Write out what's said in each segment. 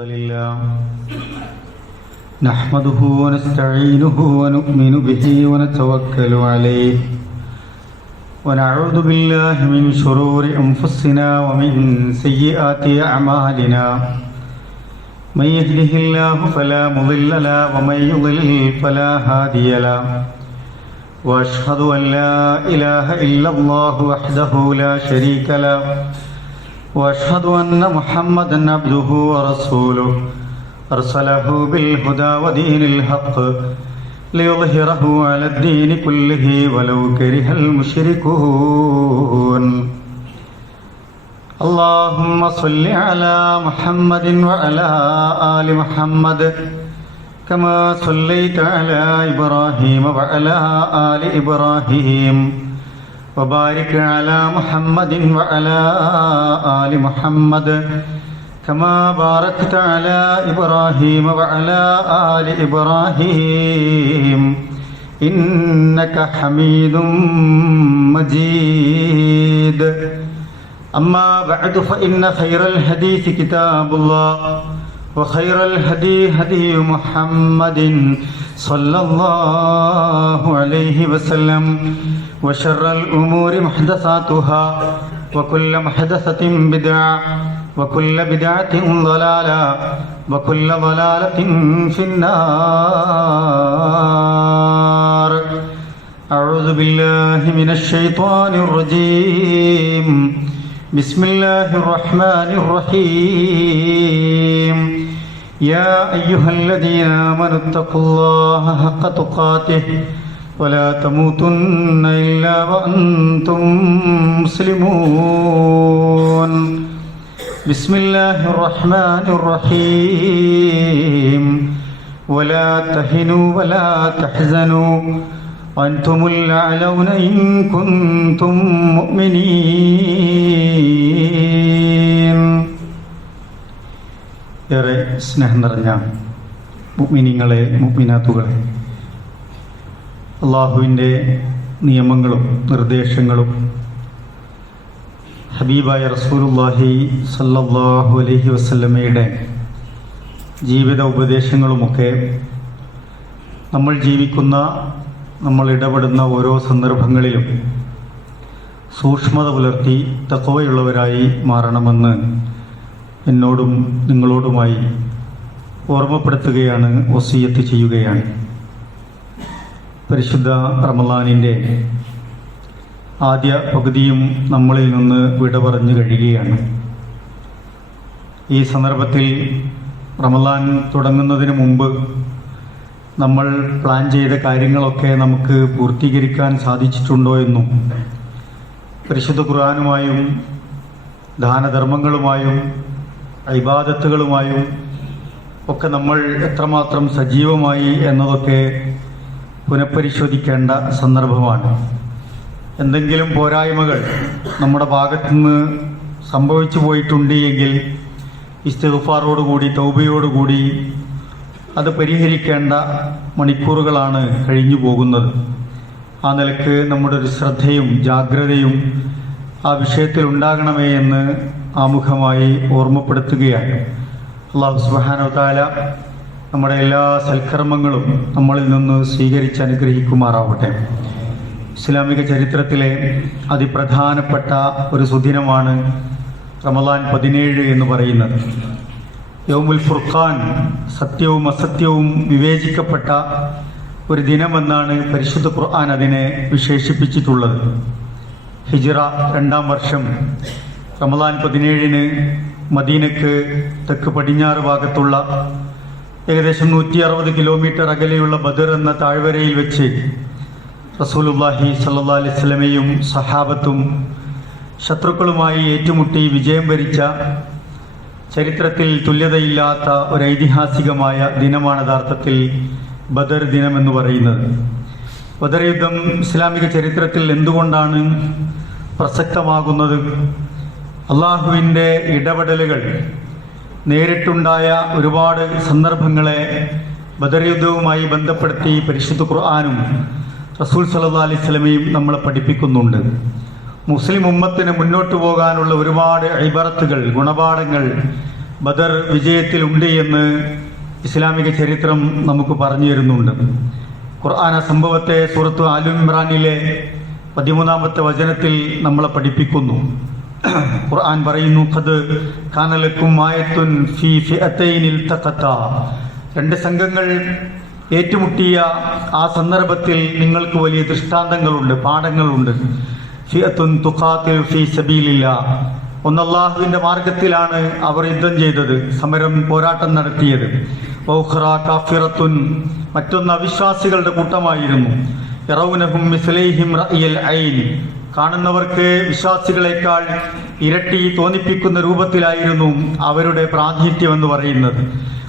لله نحمده ونستعينه ونؤمن به ونتوكل عليه ونعوذ بالله من شرور أنفسنا ومن سيئات أعمالنا من يهده الله فلا مضل له ومن يضلل فلا هادي له وأشهد أن لا إله إلا الله وحده لا شريك له وأشهد أن محمدا عبده ورسوله أرسله بالهدى ودين الحق ليظهره على الدين كله ولو كره المشركون اللهم صل على محمد وعلى آل محمد كما صليت على إبراهيم وعلى آل إبراهيم وبارك على محمد وعلى آل محمد كما باركت على إبراهيم وعلى آل إبراهيم إنك حميد مجيد أما بعد فإن خير الحديث كتاب الله وخير الهدي هدي محمد صلى الله عليه وسلم وشر الأمور محدثاتها وكل محدثة بدعة وكل بدعة ضلالة وكل ضلالة في النار أعوذ بالله من الشيطان الرجيم بسم الله الرحمن الرحيم يا أيها الذين آمنوا اتقوا الله حق تقاته ولا تموتن إلا وأنتم مسلمون بسم الله الرحمن الرحيم ولا تهنوا ولا تحزنوا وأنتم الأعلون إن كنتم مؤمنين. ഏറെ സ്നേഹം നിറഞ്ഞ മുഅ്മിനീങ്ങളെ മുഅ്മിനാത്തുകളെ, അള്ളാഹുവിൻ്റെ നിയമങ്ങളും നിർദ്ദേശങ്ങളും ഹബീബായ റസൂലുള്ളാഹി സല്ലല്ലാഹു അലൈഹി വസല്ലമയുടെ ജീവിത ഉപദേശങ്ങളുമൊക്കെ നമ്മൾ ജീവിക്കുന്ന, നമ്മൾ ഇടപെടുന്ന ഓരോ സന്ദർഭങ്ങളിലും സൂക്ഷ്മത പുലർത്തി തഖ്വയുള്ളവരായി മാറണമെന്ന് എന്നോടും നിങ്ങളോടുമായി ഓർമ്മപ്പെടുത്തുകയാണ്, വസിയ്യത്ത് ചെയ്യുകയാണ്. പരിശുദ്ധ റമളാനിൻ്റെ ആദ്യ പകുതിയും നമ്മളിൽ നിന്ന് വിട പറഞ്ഞു കഴിയുകയാണ്. ഈ സന്ദർഭത്തിൽ റമളാൻ തുടങ്ങുന്നതിന് മുമ്പ് നമ്മൾ പ്ലാൻ ചെയ്ത കാര്യങ്ങളൊക്കെ നമുക്ക് പൂർത്തീകരിക്കാൻ സാധിച്ചിട്ടുണ്ടോ എന്നും, പരിശുദ്ധ ഖുർആനുമായും ദാനധർമ്മങ്ങളുമായും ഇബാദത്തുകളുമായും ഒക്കെ നമ്മൾ എത്രമാത്രം സജീവമായി എന്നതൊക്കെ പുനഃപരിശോധിക്കേണ്ട സന്ദർഭമാണ്. എന്തെങ്കിലും പോരായ്മകൾ നമ്മുടെ ഭാഗത്തുനിന്ന് സംഭവിച്ചു പോയിട്ടുണ്ട് എങ്കിൽ ഇസ്തിഗ്ഫാറോടുകൂടി, തൗബയോടുകൂടി അത് പരിഹരിക്കേണ്ട മണിക്കൂറുകളാണ് കഴിഞ്ഞു പോകുന്നത്. ആ നിലക്ക് നമ്മുടെ ഒരു ശ്രദ്ധയും ജാഗ്രതയും ആ വിഷയത്തിൽ ഉണ്ടാകണമേ എന്ന് ആമുഖമായി ഓർമ്മപ്പെടുത്തുകയാണ്. അല്ലാഹു സുബ്ഹാനഹു വ തആല നമ്മുടെ എല്ലാ സൽക്കർമ്മങ്ങളും നമ്മളിൽ നിന്ന് സ്വീകരിച്ച് അനുഗ്രഹിക്കുമാറാവട്ടെ. ഇസ്ലാമിക ചരിത്രത്തിലെ അതിപ്രധാനപ്പെട്ട ഒരു സുദിനമാണ് റമളാൻ 17 എന്ന് പറയുന്നത്. യൗമുൽ ഫുർഖാൻ, സത്യവും അസത്യവും വിവേചിക്കപ്പെട്ട ഒരു ദിനമെന്നാണ് പരിശുദ്ധ ഖുർആൻ അതിനെ വിശേഷിപ്പിച്ചിട്ടുള്ളത്. ഹിജ്റ 2-ാം വർഷം റമളാൻ 17 മദീനക്ക് തെക്ക് പടിഞ്ഞാറ് ഭാഗത്തുള്ള ഏകദേശം 160 കിലോമീറ്റർ അകലെയുള്ള ബദർ എന്ന താഴ്വരയിൽ വെച്ച് റസൂലുള്ളാഹി സ്വല്ലല്ലാഹു അലൈഹി വസല്ലമയും സഹാബത്തും ശത്രുക്കളുമായി ഏറ്റുമുട്ടി വിജയം വരിച്ച ചരിത്രത്തിൽ തുല്യതയില്ലാത്ത ഒരു ഐതിഹാസികമായ ദിനമാണ് യഥാർത്ഥത്തിൽ ബദർ ദിനമെന്ന് പറയുന്നത്. ബദർ യുദ്ധം ഇസ്ലാമിക ചരിത്രത്തിൽ എന്തുകൊണ്ടാണ് പ്രസക്തമാകുന്നത്? അള്ളാഹുവിൻ്റെ ഇടപെടലുകൾ നേരിട്ടുണ്ടായ ഒരുപാട് സന്ദർഭങ്ങളെ ബദർ യുദ്ധവുമായി ബന്ധപ്പെടുത്തി പരിശുദ്ധ ഖുർആനും റസൂൽ സല്ലല്ലാഹു അലൈഹി വസല്ലമയും നമ്മളെ പഠിപ്പിക്കുന്നുണ്ട്. മുസ്ലിം ഉമ്മത്തിന് മുന്നോട്ട് പോകാനുള്ള ഒരുപാട് ഇബറത്തുകൾ, ഗുണപാഠങ്ങൾ ബദർ വിജയത്തിലുണ്ട് എന്ന് ഇസ്ലാമിക ചരിത്രം നമുക്ക് പറഞ്ഞു തരുന്നുണ്ട്. ഖുർആൻ ആ സംഭവത്തെ സൂറത്ത് ആലു ഇമ്രാനിലെ 13-ാമത്തെ വചനത്തിൽ നമ്മളെ പഠിപ്പിക്കുന്നു. ഖുർആൻ പറയുന്നു, ഖദ് കാന ലക്കും ആയത്തുൻ ഫീ ഫിഅതൈനിൽ തഖതാ. രണ്ട് സംഘങ്ങൾ ഏറ്റുമുട്ടിയ ആ സന്ദർഭത്തിൽ നിങ്ങൾക്ക് വലിയ ദൃഷ്ടാന്തങ്ങളുണ്ട്, പാഠങ്ങളുണ്ട്. ഫിഅത്തുൻ തുഖാതിൽ ഫീ സബീലില്ലാഹ്. ഒന്ന് അല്ലാഹുവിന്റെ മാർഗത്തിലാണ് അവർ യുദ്ധം ചെയ്തത്, സമരം പോരാട്ടം നടത്തിയത്. വൗഖറ കാഫിറത്തുൻ, മറ്റൊന്ന് അവിശ്വാസികളുടെ കൂട്ടമായിരുന്നു. യറൗനഹും മിസ്ലൈഹിം റഅയൽ ഐൻ, കാണുന്നവർക്ക് വിശ്വാസികളെക്കാൾ ഇരട്ടി തോന്നിപ്പിക്കുന്ന രൂപത്തിലായിരുന്നു അവരുടെ പ്രാതിനിധ്യം എന്ന് പറയുന്നത്.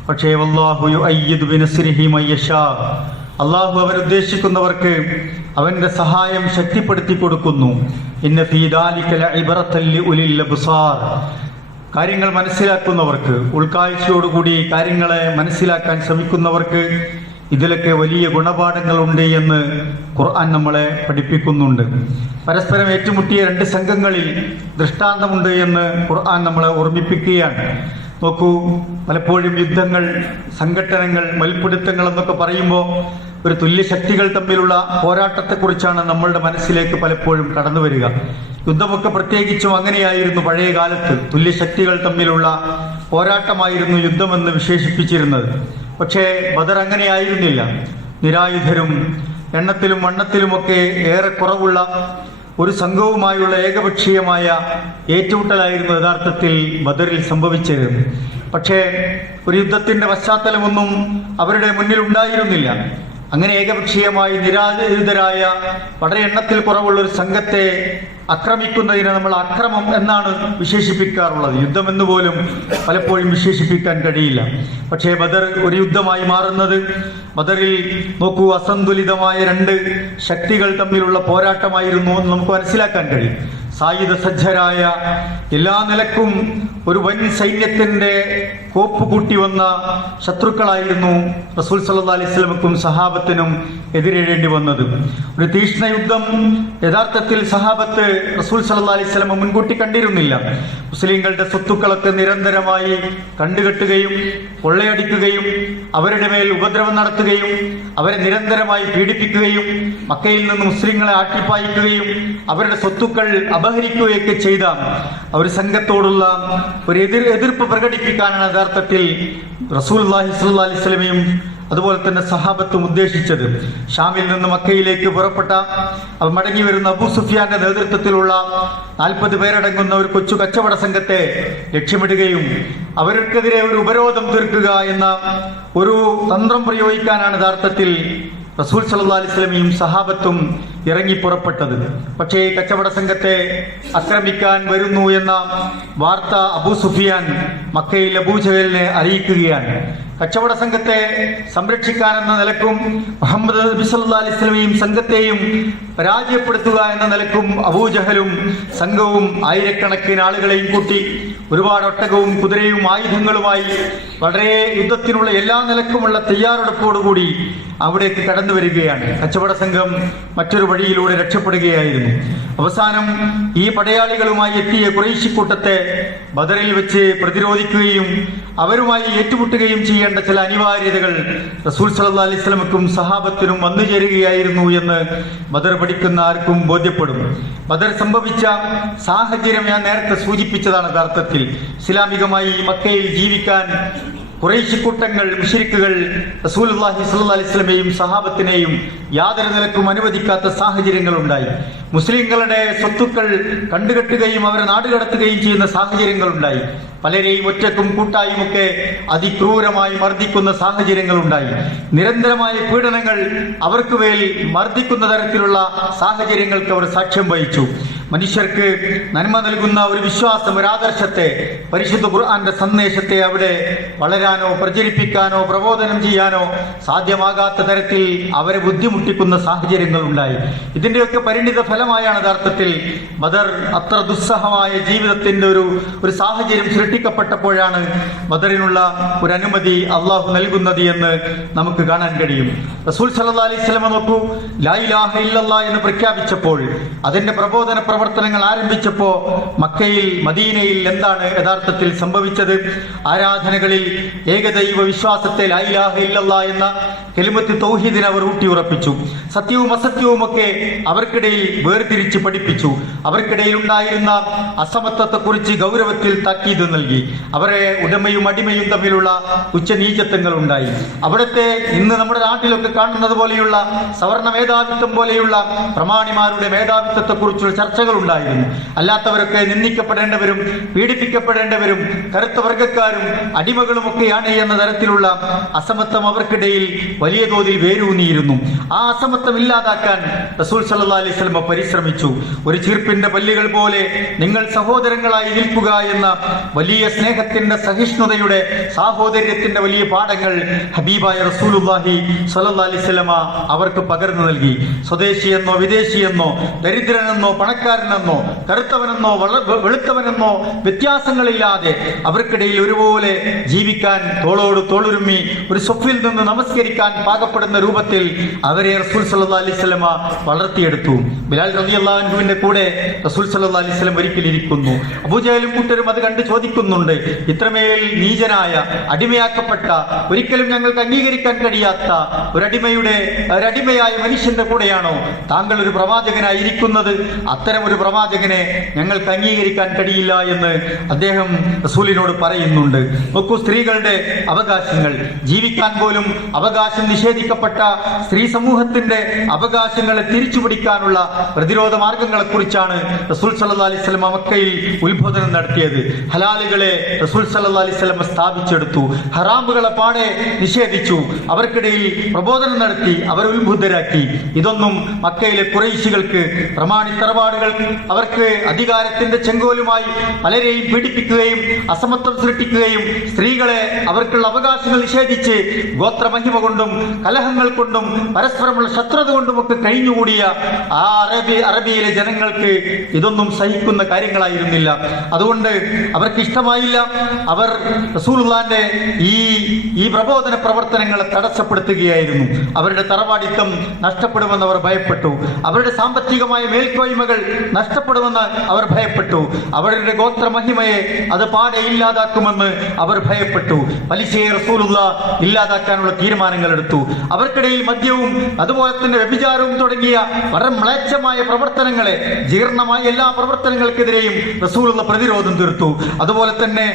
പക്ഷേ വല്ലാഹു യുഅയ്യിദു ബിനസ്രിഹി മയ്യശാ, അള്ളാഹു അവനുദ്ദേശിക്കുന്നവർക്ക് അവന്റെ സഹായം ശക്തിപ്പെടുത്തി കൊടുക്കുന്നു. ഇന്ന ഫീ ദാലിക ലഇബ്റതൻ ലിഉലിൽ അബ്സാർ, കാര്യങ്ങൾ മനസ്സിലാക്കുന്നവർക്ക്, ഉൾക്കാഴ്ചയോടുകൂടി കാര്യങ്ങളെ മനസ്സിലാക്കാൻ ശ്രമിക്കുന്നവർക്ക് ഇതിലൊക്കെ വലിയ ഗുണപാഠങ്ങളുണ്ട് എന്ന് ഖുർആൻ നമ്മളെ പഠിപ്പിക്കുന്നുണ്ട്. പരസ്പരം ഏറ്റുമുട്ടിയ രണ്ട് സംഘങ്ങളിൽ ദൃഷ്ടാന്തമുണ്ട് എന്ന് ഖുർആൻ നമ്മളെ ഓർമ്മിപ്പിക്കുകയാണ്. നോക്കൂ, പലപ്പോഴും യുദ്ധങ്ങൾ, സംഘട്ടനങ്ങൾ, മൽപ്പിടുത്തങ്ങൾ എന്നൊക്കെ പറയുമ്പോൾ ഒരു തുല്യശക്തികൾ തമ്മിലുള്ള പോരാട്ടത്തെക്കുറിച്ചാണ് നമ്മളുടെ മനസ്സിലേക്ക് പലപ്പോഴും കടന്നു വരിക. യുദ്ധമൊക്കെ പ്രത്യേകിച്ചും അങ്ങനെയായിരുന്നു പഴയ കാലത്ത്. തുല്യശക്തികൾ തമ്മിലുള്ള പോരാട്ടമായിരുന്നു യുദ്ധമെന്ന് വിശേഷിപ്പിച്ചിരുന്നത്. പക്ഷേ ബദർ അങ്ങനെയായിരുന്നില്ല. നിരായുധരും എണ്ണത്തിലും വണ്ണത്തിലുമൊക്കെ ഏറെ കുറവുള്ള ഒരു സംഘവുമായുള്ള ഏകപക്ഷീയമായ ഏറ്റുമുട്ടലായിരുന്നു യഥാർത്ഥത്തിൽ ബദറിൽ സംഭവിച്ചത്. പക്ഷേ ഒരു യുദ്ധത്തിന്റെ പശ്ചാത്തലമൊന്നും അവരുടെ മുന്നിൽ ഉണ്ടായിരുന്നില്ല. അങ്ങനെ ഏകപക്ഷീയമായി നിരായുധരായ വളരെ എണ്ണത്തിൽ കുറവുള്ള ഒരു സംഘത്തെ ആക്രമിക്കുന്നതിനെ നമ്മൾ അക്രമം എന്നാണ് വിശേഷിപ്പിക്കാറുള്ളത്. യുദ്ധം എന്ന് പോലും പലപ്പോഴും വിശേഷിപ്പിക്കാൻ കഴിയില്ല. പക്ഷേ ബദർ ഒരു യുദ്ധമായി മാറുന്നത്, ബദറിൽ നോക്കൂ, അസന്തുലിതമായ രണ്ട് ശക്തികൾ തമ്മിലുള്ള പോരാട്ടമായിരുന്നു എന്ന് നമുക്ക് മനസ്സിലാക്കാൻ കഴിയും. സായുധ സജ്ജരായ, എല്ലാ നിലക്കും ഒരു വൻ സൈന്യത്തിന്റെ കോപ്പ് കൂട്ടി വന്ന ശത്രുക്കളായിരുന്നു റസൂൽ സല്ലല്ലാഹു അലൈഹി വസല്ലമക്കും സഹാബത്തിനും എതിരേഴേണ്ടി വന്നത്. ഒരു തീക്ഷ്ണ യുദ്ധം യഥാർത്ഥത്തിൽ സഹാബത്ത് റസൂൽ സല്ലല്ലാഹു അലൈഹി വസല്ലമ മുൻകൂട്ടി കണ്ടിരുന്നില്ല. മുസ്ലിങ്ങളുടെ സ്വത്തുക്കളൊക്കെ നിരന്തരമായി കണ്ടുകെട്ടുകയും കൊള്ളയടിക്കുകയും അവരുടെ മേൽ ഉപദ്രവം നടത്തുകയും അവരെ നിരന്തരമായി പീഡിപ്പിക്കുകയും മക്കയിൽ നിന്ന് മുസ്ലിങ്ങളെ ആട്ടിപ്പായിക്കുകയും അവരുടെ സ്വത്തുക്കൾ അപഹരിക്കുകയൊക്കെ ചെയ്ത ഒരു സംഘത്തോടുള്ള ഒരു എതിർപ്പ് പ്രകടിപ്പിക്കാനാണ് യഥാർത്ഥത്തിൽ റസൂലുള്ളാഹി സ്വല്ലല്ലാഹു അലൈഹി വസല്ലമയും അതുപോലെ തന്നെ സഹാബത്തും ഉദ്ദേശിച്ചത്. ഷാമിൽ നിന്ന് മക്കയിലേക്ക് പുറപ്പെട്ട മടങ്ങി വരുന്ന അബൂ സുഫിയാന്റെ നേതൃത്വത്തിലുള്ള 40 പേരടങ്ങുന്ന ഒരു കൊച്ചു കച്ചവട സംഘത്തെ ലക്ഷ്യമിടുകയും അവർക്കെതിരെ ഒരു ഉപരോധം തീർക്കുക എന്ന ഒരു തന്ത്രം പ്രയോഗിക്കാനാണ് യഥാർത്ഥത്തിൽ റസൂൽ സല്ലല്ലാഹു അലൈഹി വസല്ലമയും സഹാബത്തും ഇറങ്ങി പുറപ്പെട്ടത്. പക്ഷേ കച്ചവട സംഘത്തെ ആക്രമിക്കാൻ വരുന്നു എന്ന വാർത്ത അബൂ സുഫിയാൻ മക്കയിൽ അബൂജഹലിനെ അറിയിക്കുകയാണ്. കച്ചവട സംഘത്തെ സംരക്ഷിക്കാനെന്ന നിലക്കും മുഹമ്മദ് നബി സല്ലല്ലാഹു അലൈഹി വസല്ലമയും സംഘത്തെയും പരാജയപ്പെടുത്തുക എന്ന നിലക്കും അബൂജഹലും സംഘവും ആയിരക്കണക്കിന് ആളുകളെയും കൂട്ടി ഒരുപാട് ഒട്ടകവും കുതിരയും ആയുധങ്ങളുമായി വളരെ യുദ്ധത്തിനുള്ള എല്ലാ നിലക്കുമുള്ള തയ്യാറെടുപ്പോടുകൂടി അവിടേക്ക് കടന്നു വരികയാണ്. കച്ചവട സംഘം മറ്റൊരു വഴിയിലൂടെ രക്ഷപ്പെടുകയായിരുന്നു. അവസാനം ഈ പടയാളികളുമായി എത്തിയ ഖുറൈശി കൂട്ടത്തെ ബദറിൽ വെച്ച് പ്രതിരോധിക്കുകയും അവരുമായി ഏറ്റുമുട്ടുകയും ചെയ്യേണ്ട ചില അനിവാര്യതകൾ റസൂൽ സല്ലല്ലാഹു അലൈഹി വസല്ലമക്കും സഹാബത്തിനും വന്നു ചേരുകയായിരുന്നു എന്ന് ബദർ പഠിക്കുന്ന ആർക്കും ബോധ്യപ്പെടും. ബദർ സംഭവിച്ച സാഹചര്യം ഞാൻ നേരത്തെ സൂചിപ്പിച്ചതാണ്. യഥാർത്ഥത്തിൽ ഇസ്ലാമികമായി മക്കയിൽ ജീവിക്കാൻ ഖുറൈശി കൂട്ടങ്ങൾ, മുശ്രിക്കുകൾ റസൂലുള്ളാഹി സ്വല്ലല്ലാഹു അലൈഹി വസല്ലമയെയും സഹാബത്തിനെയും യാതൊരു നിലക്കും അനുവദിക്കാത്ത സാഹചര്യങ്ങൾ ഉണ്ടായി. മുസ്ലിങ്ങളുടെ സ്വത്തുക്കൾ കണ്ടുകെട്ടുകയും അവരെ നാടുകടത്തുകയും ചെയ്യുന്ന സാഹചര്യങ്ങൾ ഉണ്ടായി. പലരെയും ഒറ്റക്കും കൂട്ടായുമൊക്കെ അതിക്രൂരമായി മർദ്ദിക്കുന്ന സാഹചര്യങ്ങൾ ഉണ്ടായി. നിരന്തരമായ പീഡനങ്ങൾ അവർക്ക് മേൽ മർദ്ദിക്കുന്ന തരത്തിലുള്ള സാഹചര്യങ്ങൾക്ക് അവർ സാക്ഷ്യം വഹിച്ചു. മനുഷ്യർക്ക് നന്മ നൽകുന്ന ഒരു വിശ്വാസം, ഒരു ആദർശത്തെ, പരിശുദ്ധ ഖുർആന്റെ സന്ദേശത്തെ അവിടെ വളരാനോ പ്രചരിപ്പിക്കാനോ പ്രബോധനം ചെയ്യാനോ സാധ്യമാകാത്ത തരത്തിൽ അവരെ ബുദ്ധിമുട്ടിക്കുന്ന സാഹചര്യങ്ങൾ ഉണ്ടായി. ഇതിന്റെയൊക്കെ പരിണിത ഫലമായാണ് യഥാർത്ഥത്തിൽ ബദർ അത്ര ദുസ്സഹമായ ജീവിതത്തിന്റെ ഒരു സാഹചര്യം സൃഷ്ടിക്കപ്പെട്ടപ്പോഴാണ് ബദറിനുള്ള ഒരു അനുമതി അള്ളാഹു നൽകുന്നത് എന്ന് നമുക്ക് കാണാൻ കഴിയും. റസൂൽ സല്ലല്ലാഹു അലൈഹി വസല്ലം നോക്കൂ, ലാ ഇലാഹ ഇല്ലല്ലാഹ് എന്ന് പ്രഖ്യാപിച്ചപ്പോൾ അതിന്റെ പ്രബോധന പ്രവർത്തനങ്ങൾ ആരംഭിച്ചപ്പോൾ മക്കയിൽ, മദീനയിൽ എന്താണ് യഥാർത്ഥത്തിൽ സംഭവിച്ചത്? ആരാധനകളിൽ ഏകദൈവ വിശ്വാസത്തെ ലാ ഇലാഹ ഇല്ലല്ലാഹ് എന്ന കലിമത്ത് തൗഹീദിനെ അവർ ഊട്ടിയുറപ്പിച്ചു. സത്യവും അസത്യവുമൊക്കെ അവർക്കിടയിൽ വേർതിരിച്ച് പഠിപ്പിച്ചു. അവർക്കിടയിൽ ഉണ്ടായിരുന്ന അസമത്വത്തെക്കുറിച്ച് ഗൗരവത്തിൽ താക്കീത് നൽകി. അവരെ ഉടമയും അടിമയും തമ്മിലുള്ള ഉച്ചനീചത്വങ്ങൾ ഉണ്ടായി. അവിടുത്തെ ഇന്ന് നമ്മുടെ നാട്ടിലൊക്കെ കാണുന്നത് പോലെയുള്ള സവർണ മേധാവിത്വം പോലെയുള്ള പ്രമാണിമാരുടെ മേധാവിത്വത്തെക്കുറിച്ചുള്ള ചർച്ചകൾ ഉണ്ടായിരുന്നു. അല്ലാത്തവരൊക്കെ നിന്ദിക്കപ്പെടേണ്ടവരും പീഡിപ്പിക്കപ്പെടേണ്ടവരും കറുത്ത വർഗക്കാരും അടിമകളുമൊക്കെയാണ് എന്ന തരത്തിലുള്ള അസമത്വം അവർക്കിടയിൽ വലിയ തോതിൽ വേരൂന്നിയിരുന്നു. ആ അസമത്വം ഇല്ലാതാക്കാൻ റസൂൽ സല്ലല്ലാഹു അലൈഹി വസല്ലം പരിശ്രമിച്ചു. ഒരു ചീർപ്പിന്റെ പല്ലുകൾ പോലെ നിങ്ങൾ സഹോദരങ്ങളായി നിൽക്കുക എന്ന വലിയ സ്നേഹത്തിന്റെ, സഹിഷ്ണുതയുടെ, സാഹോദര്യത്തിന്റെ വലിയ പാഠങ്ങൾ ഹബീബായ റസൂലുള്ളാഹി സ്വല്ലല്ലാഹു അലൈഹി വസല്ലം അവർക്ക് പകർന്നു നൽകി. സ്വദേശിയെന്നോ വിദേശിയെന്നോ ദരിദ്രനെന്നോ പണക്കാരനെന്നോ കറുത്തവനെന്നോ വെളുത്തവനെന്നോ വ്യത്യാസങ്ങളില്ലാതെ അവർക്കിടയിൽ ഒരുപോലെ ജീവിക്കാൻ, തോളോട് തോളുരുമ്മി ഒരു സ്വഫിൽ നിന്ന് നമസ്കരിക്കാൻ പാകപ്പെടുന്ന രൂപത്തിൽ അവരെ റസൂൽ സല്ലല്ലാഹു അലൈഹി വസല്ലം വളർത്തിയെടുത്തു. ബിലാൽ റളിയല്ലാഹു അൻഹുവിന്റെ കൂടെ റസൂൽ സല്ലല്ലാഹു അലൈഹി വസല്ലം ഒരിക്കൽ ഇരിക്കുന്നു. അബൂജഹലും കൂട്ടരും അത് കണ്ട് ചോദിക്കുന്നുണ്ട്, ഇത്രമേൽ നീചനായ, അടിമയാക്കപ്പെട്ട, ഒരിക്കലും ഞങ്ങൾക്ക് അംഗീകരിക്കാൻ കഴിയാത്ത ഒരടിമയായ മനുഷ്യന്റെ കൂടെയാണോ താങ്കൾ ഒരു പ്രവാചകനായിരിക്കുന്നത്? അത്തരം ഒരു പ്രവാചകനെ ഞങ്ങൾക്ക് അംഗീകരിക്കാൻ കഴിയില്ല എന്ന് അദ്ദേഹം റസൂലിനോട് പറയുന്നുണ്ട്. നോക്കൂ, സ്ത്രീകളുടെ അവകാശങ്ങൾ, ജീവിക്കാൻ പോലും അവകാശം നിഷേധിക്കപ്പെട്ട സ്ത്രീ സമൂഹത്തിന്റെ അവകാശങ്ങളെ തിരിച്ചുപിടിക്കാനുള്ള പ്രതിരോധ മാർഗങ്ങളെ കുറിച്ചാണ് റസൂൽ സല്ലല്ലാഹു അലൈഹി വസല്ലം മക്കയിൽ ഉത്ബോധനം നടത്തിയത്. ഹലാലുകളെ റസൂൽ സല്ലല്ലാഹു അലൈഹി വസല്ലം സ്ഥാപിച്ചെടുത്തു, ഹറാമുകളെ പാടെ നിഷേധിച്ചു, അവർക്കിടയിൽ പ്രബോധനം നടത്തി, അവരെ ഉത്ബുദ്ധരാക്കി. ഇതൊന്നും മക്കയിലെ ഖുറൈശികൾക്ക്, പ്രമാണി തറവാടുകൾ അവർക്ക് അധികാരത്തിന്റെ ചെങ്കോലുമായി പലരെയും പീഡിപ്പിക്കുകയും അസമത്വം സൃഷ്ടിക്കുകയും സ്ത്രീകളെ അവർക്കുള്ള അവകാശങ്ങൾ നിഷേധിച്ച് ഗോത്രമഹിമ കൊണ്ടും കലഹങ്ങൾ കൊണ്ടും പരസ്പരമുള്ള ശത്രുത കൊണ്ടുമൊക്കെ കഴിഞ്ഞുകൂടിയ ആ അറബിയിലെ ജനങ്ങൾക്ക് ഇതൊന്നും സഹിക്കുന്ന കാര്യങ്ങളായിരുന്നില്ല. അതുകൊണ്ട് അവർക്ക് ഇഷ്ടമായില്ല. അവർ റസൂലുള്ളാഹിന്റെ ഈ പ്രബോധന പ്രവർത്തനങ്ങളെ തടസ്സപ്പെടുത്തുകയായിരുന്നു. അവരുടെ തറവാടിത്തം നഷ്ടപ്പെടുമെന്ന് അവർ ഭയപ്പെട്ടു. അവരുടെ സാമ്പത്തികമായ മേൽക്കോയ്മകൾ നഷ്ടപ്പെടുമെന്ന് അവർ ഭയപ്പെട്ടു. അവരുടെ ഗോത്രമഹിമയെ അത് പാടെ ഇല്ലാതാക്കുമെന്ന് അവർ ഭയപ്പെട്ടു. പലിശയെ റസൂലുള്ളാഹ് ഇല്ലാതാക്കാനുള്ള തീരുമാനങ്ങൾ എടുത്തു. അവർക്കിടയിൽ മദ്യവും അതുപോലെ തന്നെ വ്യഭിചാരവും തുടങ്ങിയ വളരെ മ്ലേച്ഛമായ പ്രവർത്തനങ്ങളെ, ജീർണമായ എല്ലാ പ്രവർത്തനങ്ങൾക്കെതിരെയും റസൂലുള്ള പ്രതിരോധം തീർത്തു. അതുപോലെ തന്നെ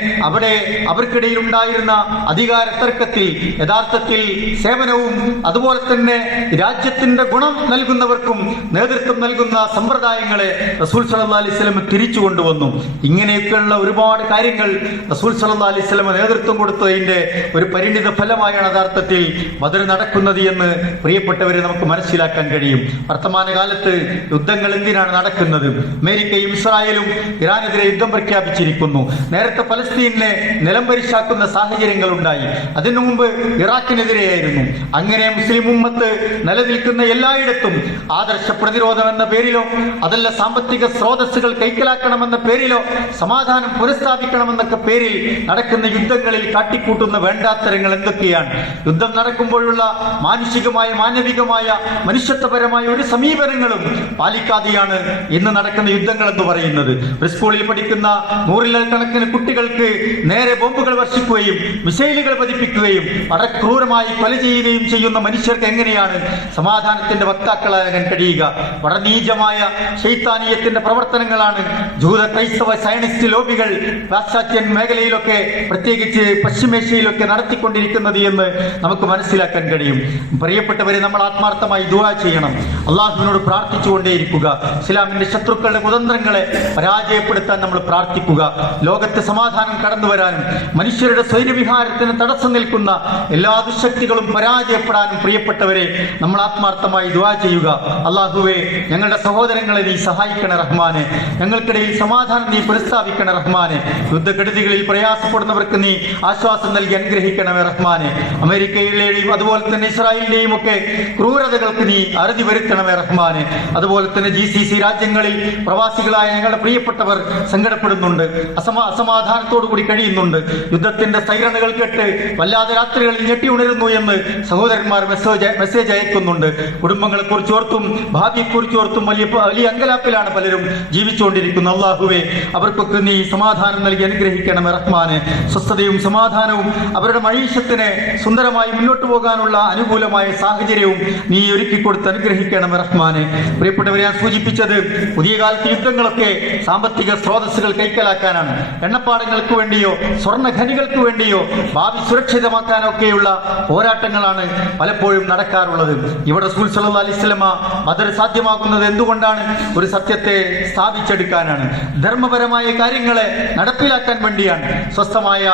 അവർക്കിടയിൽ ഉണ്ടായിരുന്ന അധികാര തർക്കത്തിൽ യഥാർത്ഥത്തിൽ സേവനവും അതുപോലെ തന്നെ രാജ്യത്തിന്റെ ഗുണം നൽകുന്നവർക്കും നേതൃത്വം നൽകുന്ന സമ്പ്രദായങ്ങളെ റസൂൽ സല്ലല്ലാഹു അലൈഹി വസല്ലം തിരിച്ചു കൊണ്ടുവന്നു. ഇങ്ങനെയൊക്കെയുള്ള ഒരുപാട് കാര്യങ്ങൾ റസൂൽ സല്ലല്ലാഹു അലൈഹി വസല്ലം നേതൃത്വം കൊടുത്തതിന്റെ ഒരു പരിണിത ഫലമായാണ് യഥാർത്ഥത്തിൽ ബദർ നടക്കുന്നത് എന്ന് പ്രിയപ്പെട്ടവരെ നമുക്ക് മനസ്സിലാക്കാൻ കഴിയും. വർത്തമാനകാലത്ത് യുദ്ധങ്ങൾ എന്തിനാണ് നടക്കുന്നത്? അമേരിക്കയും ഇസ്രായേലും ഇറാനെതിരെ യുദ്ധം പ്രഖ്യാപിച്ചിരിക്കുന്നു. നേരത്തെ ഫലസ്തീനെ നിലംപരിശാക്കുന്ന സാഹചര്യങ്ങൾ ഉണ്ടായി. അതിനു മുമ്പ് ഇറാഖിനെതിരെയായിരുന്നു. അങ്ങനെ മുസ്ലിം ഉമ്മത്ത് നിലനിൽക്കുന്ന എല്ലായിടത്തും ആദർശ പ്രതിരോധം എന്ന പേരിലോ അതല്ല സാമ്പത്തിക സ്രോതസ്സുകൾ കൈക്കലാക്കണമെന്ന പേരിലോ സമാധാനം പുനഃസ്ഥാപിക്കണമെന്നൊക്കെ പേരിൽ നടക്കുന്ന യുദ്ധങ്ങളിൽ കാട്ടിക്കൂട്ടുന്ന വേണ്ടാത്തരങ്ങൾ എന്തൊക്കെയാണ്? യുദ്ധം നടക്കുമ്പോഴുള്ള മാനുഷികമായ, മാനവികമായ, മനുഷ്യത്വപരമായ ഒരു സമീപനങ്ങളും പാലിക്കാതെയാണ് ഇന്ന് നടക്കുന്ന യുദ്ധങ്ങൾ എന്ന് പറയുന്നത്. ഒരു സ്കൂളിൽ പഠിക്കുന്ന നൂറിലക്കണക്കിന് കുട്ടികൾക്ക് നേരെ ബോംബുകൾ വർഷിക്കുകയും മിസൈലുകൾ പതിപ്പിക്കുകയും വളരെ ക്രൂരമായി കൊല ചെയ്യുകയും ചെയ്യുന്ന മനുഷ്യർക്ക് എങ്ങനെയാണ് സമാധാനത്തിന്റെ വക്താക്കളാകാൻ കഴിയുക? വളരെ നീചമായ ശൈത്താനീയത്തിന്റെ പ്രവർത്തനങ്ങളാണ് ജൂത ക്രൈസ്തവ സയനിസ്റ്റ് ലോബികൾ പാശ്ചാത്യൻ മേഖലയിലൊക്കെ, പ്രത്യേകിച്ച് പശ്ചിമേഷ്യയിലൊക്കെ നടത്തിക്കൊണ്ടിരിക്കുന്നത് എന്ന് നമുക്ക് മനസ്സിലാക്കാൻ കഴിയും. പ്രിയപ്പെട്ടവരെ, നമ്മൾ ആത്മാർത്ഥമായി ദുആ ചെയ്യണം. അള്ളാഹുവിനോട് പ്രാർത്ഥിച്ചുകൊണ്ടേയിരിക്കുക. ഇസ്ലാമിന്റെ ശത്രുക്കളുടെ കുതന്ത്രങ്ങളെ പരാജയപ്പെടുത്താൻ നമ്മൾ പ്രാർത്ഥിക്കുക. ലോകത്തെ സമാധാനം കടന്നു വരാനും മനുഷ്യരുടെ സ്വൈരവിഹാരത്തിന് തടസ്സം നിൽക്കുന്ന എല്ലാ ദുശക്തികളും പരാജയപ്പെടാനും പ്രിയപ്പെട്ടവരെ നമ്മൾ ആത്മാർത്ഥമായി ദുആ ചെയ്യുക. അള്ളാഹുവേ, ഞങ്ങളുടെ സഹോദരങ്ങളെ നീ സഹായിക്കണേ റഹ്മാനെ. ഞങ്ങൾക്കിടയിൽ സമാധാനം നീ പുനഃസ്ഥാപിക്കണേ റഹ്മാനെ. യുദ്ധക്കെടുതികളിൽ പ്രയാസപ്പെടുന്നവർക്ക് നീ ആശ്വാസം നൽകി അനുഗ്രഹിക്കണമേ റഹ്മാനെ. അമേരിക്കയിലെയും അതുപോലെ തന്നെ ഇസ്രായേലിന്റെയും ഒക്കെ ക്രൂരതകൾക്ക് നീ അറുതി വരുത്തണമേ റഹ്മാനെ. അതുപോലെ തന്നെ GCC രാജ്യങ്ങളിൽ പ്രവാസികളായ ഞങ്ങളുടെ പ്രിയപ്പെട്ടവർ സങ്കടപ്പെടുന്നുണ്ട്, അസമാധാനത്തോടു കൂടി കഴിയുന്നുണ്ട്. യുദ്ധത്തിന്റെ സൈറണുകൾ കേട്ട് വല്ലാതെ രാത്രികളിൽ ഞെട്ടി ഉണരുന്നു എന്ന് സഹോദരന്മാർ മെസ്സേജ് അയക്കുന്നുണ്ട്. കുടുംബങ്ങളെ കുറിച്ചോർത്തും ഭാവിയെ കുറിച്ചോർത്തും വലിയ അങ്കലാപ്പിലാണ് റൂമിലാണ് പലരും ജീവിച്ചുകൊണ്ടിരിക്കുന്നത്. അള്ളാഹുവേ, അവർക്കൊക്കെ നീ സമാധാനം നൽകി അനുഗ്രഹിക്കണമേ റഹ്മാനെ. സ്വസ്ഥതയും സമാധാനവും അവരുടെ മഴീഷത്തിന് സുന്ദരമായി മുന്നോട്ട് പോകാനുള്ള അനുകൂലമായ സാഹചര്യവും നീ ഒരുക്കിക്കൊടുത്ത് അനുഗ്രഹിക്കണമേ റഹ്മാനെ. പ്രിയപ്പെട്ടവരെ, ഞാൻ സൂചിപ്പിച്ചത് പുതിയ കാലത്ത് യുദ്ധങ്ങളൊക്കെ സാമ്പത്തിക സ്രോതസ്സുകൾ കൈക്കലാക്കാനാണ്. എണ്ണപ്പാടങ്ങൾക്ക് വേണ്ടിയോ സ്വർണ്ണ ഖനികൾക്ക് വേണ്ടിയോ ഭാവി സുരക്ഷിതമാക്കാനൊക്കെയുള്ള പോരാട്ടങ്ങളാണ് പലപ്പോഴും നടക്കാറുള്ളത്. ഇവിടെ റസൂൽ സല്ലല്ലാഹു അലൈഹി വസല്ലമ ബദർ സാധ്യമാക്കുന്നത് എന്തുകൊണ്ടാണ്? ഒരു സത്യത്തെ സ്ഥാപിച്ചെടുക്കാനാണ്, ധർമ്മപരമായ കാര്യങ്ങളെ നടപ്പിലാക്കാൻ വേണ്ടിയാണ്, സ്വസ്ഥമായ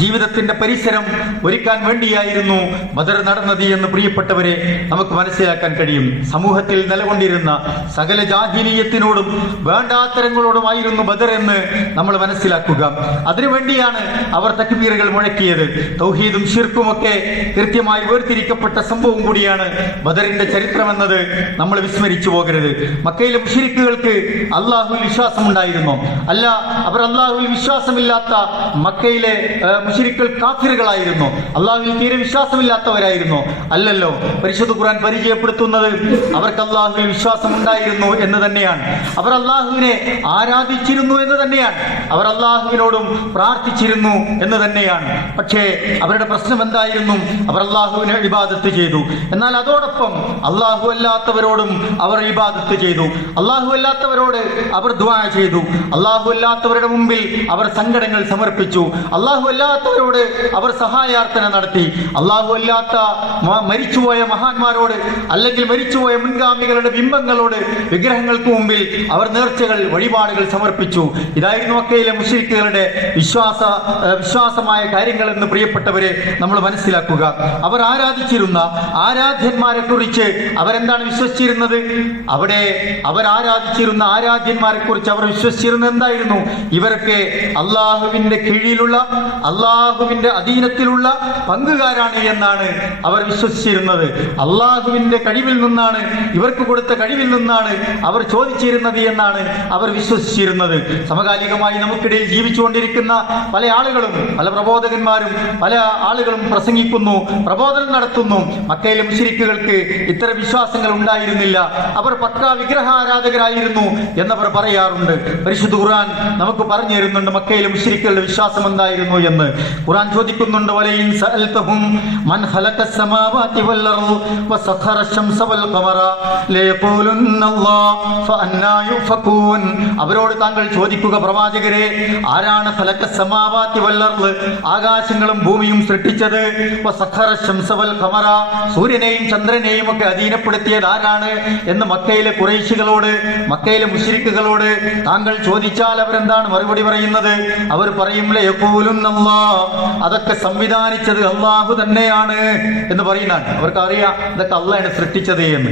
ജീവിതത്തിന്റെ പരിസരം ഒരുക്കാൻ വേണ്ടിയായിരുന്നു ബദർ നടന്നത് എന്ന് പ്രിയപ്പെട്ടവരെ നമുക്ക് മനസ്സിലാക്കാൻ കഴിയും. സമൂഹത്തിൽ നിലകൊണ്ടിരുന്ന സകല ജാഹിലിയ്യത്തിനോടും വേണ്ടാത്തരങ്ങളോടുമായിരുന്നു ബദർ എന്ന് നമ്മൾ മനസ്സിലാക്കുക. അതിനുവേണ്ടിയാണ് അവർ തക്ബീറുകൾ മുഴക്കിയത്. തൗഹീദും ശിർക്കുമൊക്കെ കൃത്യമായി വേർതിരിക്കപ്പെട്ട സംഭവം കൂടിയാണ് ബദറിന്റെ ചരിത്രം എന്നത് നമ്മൾ വിസ്മരിച്ചു പോകരുത്. മക്കയിലെ മുശ്രിക്കുകൾക്ക് അള്ളാഹുവിൽ വിശ്വാസമുണ്ടായിരുന്നോ? അല്ല, അവർ അള്ളാഹുവിൽ വിശ്വാസമില്ലാത്ത മക്കയിലെ മുശ്രിക്കുകൾ കാഫിറുകളായിരുന്നു, അള്ളാഹുവിൽ തീരെ വിശ്വാസമില്ലാത്തവരായിരുന്നു? അല്ലല്ലോ. പരിശുദ്ധ ഖുർആൻ പരിചയപ്പെടുത്തുന്നത് അവർക്ക് അള്ളാഹുവിൽ വിശ്വാസമുണ്ടായിരുന്നു എന്ന് തന്നെയാണ്. അവർ അള്ളാഹുവിനെ ആരാധിച്ചിരുന്നു എന്ന് തന്നെയാണ്. അവർ അള്ളാഹുവിനോടും പ്രാർത്ഥിച്ചിരുന്നു എന്ന് തന്നെയാണ്. പക്ഷേ അവരുടെ പ്രശ്നം എന്തായിരുന്നു? അവർ അള്ളാഹുവിനെ ഇബാദത്ത് ചെയ്തു. എന്നാൽ അതോടൊപ്പം അള്ളാഹു അല്ലാത്തവരോടും അവർ ഇബാദത്ത് ചെയ്തു. അള്ളാഹു അല്ലാത്തവരോട് അവർ ദുആ ചെയ്തു. അള്ളാഹു അല്ലാത്തവരുടെ മുമ്പിൽ അവർ സങ്കടങ്ങൾ സമർപ്പിച്ചു. അള്ളാഹു അല്ലാത്തവരോട് അവർ സഹായാർത്ഥന നടത്തി. അള്ളാഹു അല്ലാത്ത മരിച്ചുപോയ മഹാന്മാരോട് അല്ലെങ്കിൽ മരിച്ചുപോയ മുൻഗാമികളുടെ ബിംബങ്ങളോട്, വിഗ്രഹങ്ങൾക്ക് മുമ്പിൽ അവർ നേർച്ചകൾ, വഴിപാടുകൾ സമർപ്പിച്ചു. ഇതായിരുന്നു മക്കയിലെ മുശ്രിക്കുകളുടെ വിശ്വാസമായ കാര്യങ്ങൾ എന്ന് പ്രിയപ്പെട്ടവരെ നമ്മൾ മനസ്സിലാക്കുക. അവർ ആരാധിച്ചിരുന്ന ആരാധ്യന്മാരെ കുറിച്ച് അവരെന്താണ് വിശ്വസിച്ചിരുന്നത്? അവിടെ അവർ ആരാധിച്ചിരുന്ന ആരാധ്യന്മാരെ കുറിച്ച് അവർ വിശ്വസിച്ചിരുന്നത് എന്തായിരുന്നു? ഇവരൊക്കെ അള്ളാഹുവിന്റെ കീഴിലുള്ള, അള്ളാഹുവിന്റെ അധീനത്തിലുള്ള പങ്കുകാരാണ് എന്നാണ് അവർ വിശ്വസിച്ചിരുന്നത്. അള്ളാഹുവിന്റെ കഴിവിൽ നിന്നാണ്, ഇവർക്ക് കൊടുത്ത കഴിവിൽ നിന്നാണ് അവർ ചോദിച്ചിരുന്നത് എന്നാണ് അവർ വിശ്വസിച്ചിരുന്നത്. സമകാലികമായി നമുക്കിടയിൽ ജീവിച്ചുകൊണ്ടിരിക്കുന്ന പല ആളുകളും, പല പ്രബോധകന്മാരും, പല ആളുകളും പ്രസംഗിക്കുന്നു, പ്രബോധനം നടത്തുന്നു. മക്കയിലെ മുശ്രിക്കുകൾക്ക് ഇത്തരം വിശ്വാസങ്ങൾ ഉണ്ടായിരുന്നില്ല, അവർ പക്കാ വിഗ്രഹാരാധകരായിരുന്നു എന്നവർ പറയാറുണ്ട്. പരിശുദ്ധ ഖുർആൻ നമുക്ക് പറഞ്ഞു തരുന്നുണ്ട് മക്കയിലെ മുശ്രിക്കുകളുടെ വിശ്വാസം എന്തായിരുന്നു എന്ന്. ഖുർആൻ ചോദിക്കുന്നുണ്ട്, വലയിൻ സഅൽതഹും മൻ ഖലഖസ് സമാവാതി വൽ അർദ് വസഖറ അശ്-ശംസ വൽ ഖമറ ലയഖൂലുന്നല്ലാഹു ഫഅന്നാ യുഫകൂൻ. അവരോട് താങ്കൾ ചോദിക്കുക പ്രവാചകരെ, ആരാണ് ഖലഖസ് സമാവാതി വൽ അർദ്, ആകാശങ്ങളും ഭൂമിയും സൃഷ്ടിച്ചത്, വസഖറ അശ്-ശംസ വൽ ഖമറ, സൂര്യനെയും ചന്ദ്രനെയും ഒക്കെ അധീനപ്പെടുത്തിയത് ആരാണ് എന്ന് മക്കയിലെ ഖുറൈശികളോട്, മക്കയിലെ മുശ്രിക്കുകളോട് താങ്കൾ ചോദിച്ചാൽ അവരെന്താണ് മറുപടി പറയുന്നത്? അവർ പറയും ലയഖൂലുന്നല്ലാഹ്, അതൊക്കെ സംവിധാനിച്ചത് അള്ളാഹു തന്നെയാണ് എന്ന് പറയുന്നതാണ്. അവർക്ക് അറിയാം ഇതൊക്കെ അള്ളാഹാണ് സൃഷ്ടിച്ചത് എന്ന്.